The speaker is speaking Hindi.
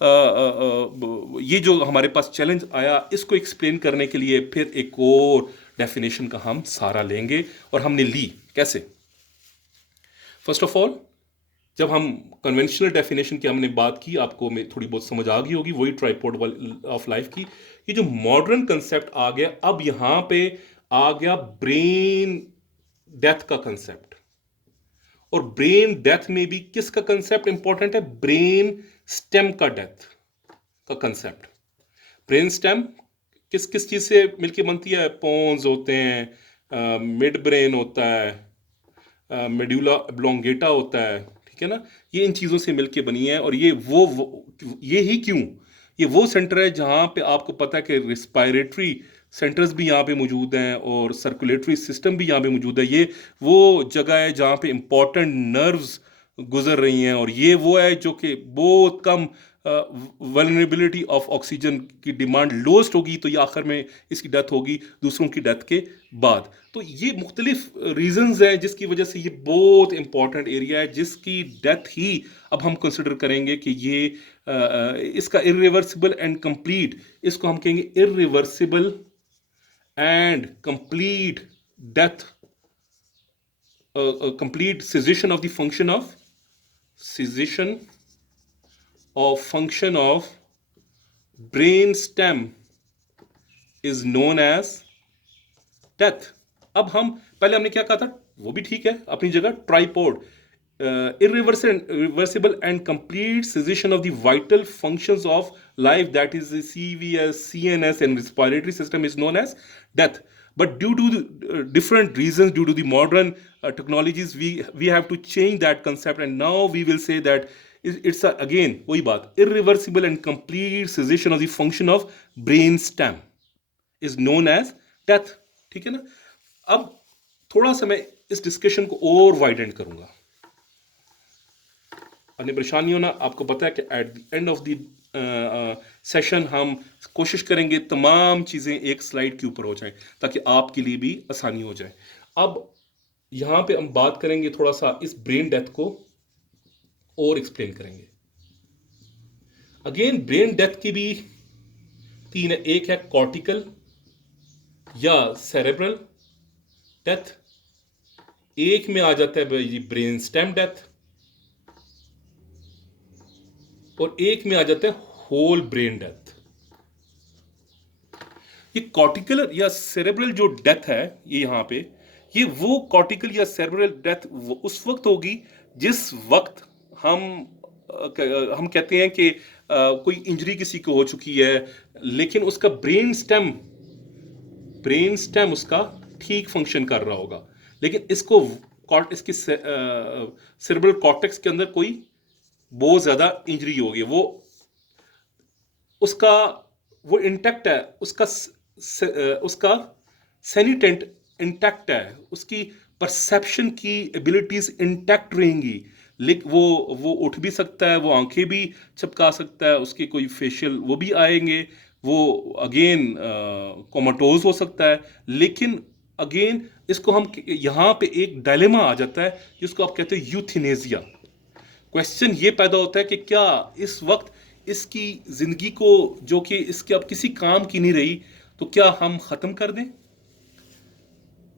ये जो हमारे पास चैलेंज आया इसको एक्सप्लेन करने के लिए फिर एक और डेफिनेशन का हम सहारा लेंगे, और हमने ली कैसे। फर्स्ट ऑफ ऑल, जब हम कन्वेंशनल डेफिनेशन की हमने बात की, आपको में थोड़ी बहुत समझ आ गई होगी, वही ट्राइपॉड ऑफ लाइफ की। ये जो मॉडर्न कंसेप्ट आ गया, अब यहां पे आ गया ब्रेन डेथ का कंसेप्ट। और ब्रेन डेथ में भी किसका कंसेप्ट इंपॉर्टेंट है? ब्रेन स्टेम का डेथ का कंसेप्ट। ब्रेन स्टेम किस किस चीज से मिलके बनती है? पोन्स होते हैं, मिड ब्रेन होता है, मेड्यूला ऑब्लोंगेटा होता है, ठीक है ना। ये इन चीज़ों से मिलके बनी है। और ये ही क्यों, ये वो सेंटर है जहाँ पे आपको पता है कि रिस्पायरेटरी सेंटर्स भी यहाँ पे मौजूद हैं और सर्कुलेटरी सिस्टम भी यहाँ पे मौजूद है। ये वो जगह है जहाँ पे इंपॉर्टेंट नर्व्स गुजर रही हैं, और ये वो है जो कि बहुत कम वल्नरेबिलिटी ऑफ ऑक्सीजन की डिमांड लोस्ट होगी, तो ये आखिर में इसकी डेथ होगी दूसरों की डेथ के बाद। तो ये मुख्तलिफ रीजंस हैं जिसकी वजह से ये बहुत इंपॉर्टेंट एरिया है, जिसकी डेथ ही अब हम कंसिडर करेंगे कि ये इसका इरिवर्सिबल एंड कंप्लीट, इसको हम कहेंगे irreversible and complete death, complete caseation of the function of cessation of function of brain stem is known as death। अब हम पहले हमने क्या कहा था, वो भी ठीक है अपनी जगह, tripod, irreversible and complete cessation of the vital functions of life, that is the CVS, CNS and respiratory system, is known as death। But due to the, different reasons, due to the modern technologies, we have to change that concept, and now we will say that it's again वही बात, irreversible and complete cessation of the function of brain stem is known as death। ठीक है ना। अब थोड़ा सा मैं इस डिस्कशन को और वाइडेंड करूंगा। अपनी परेशानी होना, आपको पता है कि at the end of the session हम कोशिश करेंगे तमाम चीज़ें एक स्लाइड के ऊपर हो जाएं ताकि आपके लिए भी आसानी हो जाए। अब यहाँ पे हम बात करेंगे थोड़ा सा इस ब्रेन डेथ को और एक्सप्लेन करेंगे। अगेन ब्रेन डेथ की भी तीन है, एक है कॉर्टिकल या सेरेब्रल डेथ, एक में आ जाता है ब्रेन स्टेम डेथ, और एक में आ जाता है होल ब्रेन डेथ। ये कॉर्टिकल या सेरेब्रल जो डेथ है, ये यहां पे, ये वो कॉर्टिकल या सेरेब्रल डेथ उस वक्त होगी जिस वक्त हम कहते हैं कि कोई इंजरी किसी को हो चुकी है, लेकिन उसका ब्रेन स्टेम उसका ठीक फंक्शन कर रहा होगा, लेकिन इसके सेरेब्रल कॉर्टेक्स के अंदर कोई बहुत ज्यादा इंजरी होगी, वो इंटैक्ट है, उसका सेनिटेंट इंटैक्ट है, उसकी परसेप्शन की एबिलिटीज इंटैक्ट रहेंगी, लेकिन वो उठ भी सकता है, वो आंखें भी चपका सकता है, उसके कोई फेशियल वो भी आएंगे, वो अगेन कोमाटोज हो सकता है। लेकिन अगेन इसको हम यहाँ पे एक डायलेमा आ जाता है जिसको आप कहते हैं यूथेनेसिया। क्वेश्चन ये पैदा होता है कि क्या इस वक्त इसकी जिंदगी को, जो कि इसके अब किसी काम की नहीं रही, तो क्या हम खत्म कर दें?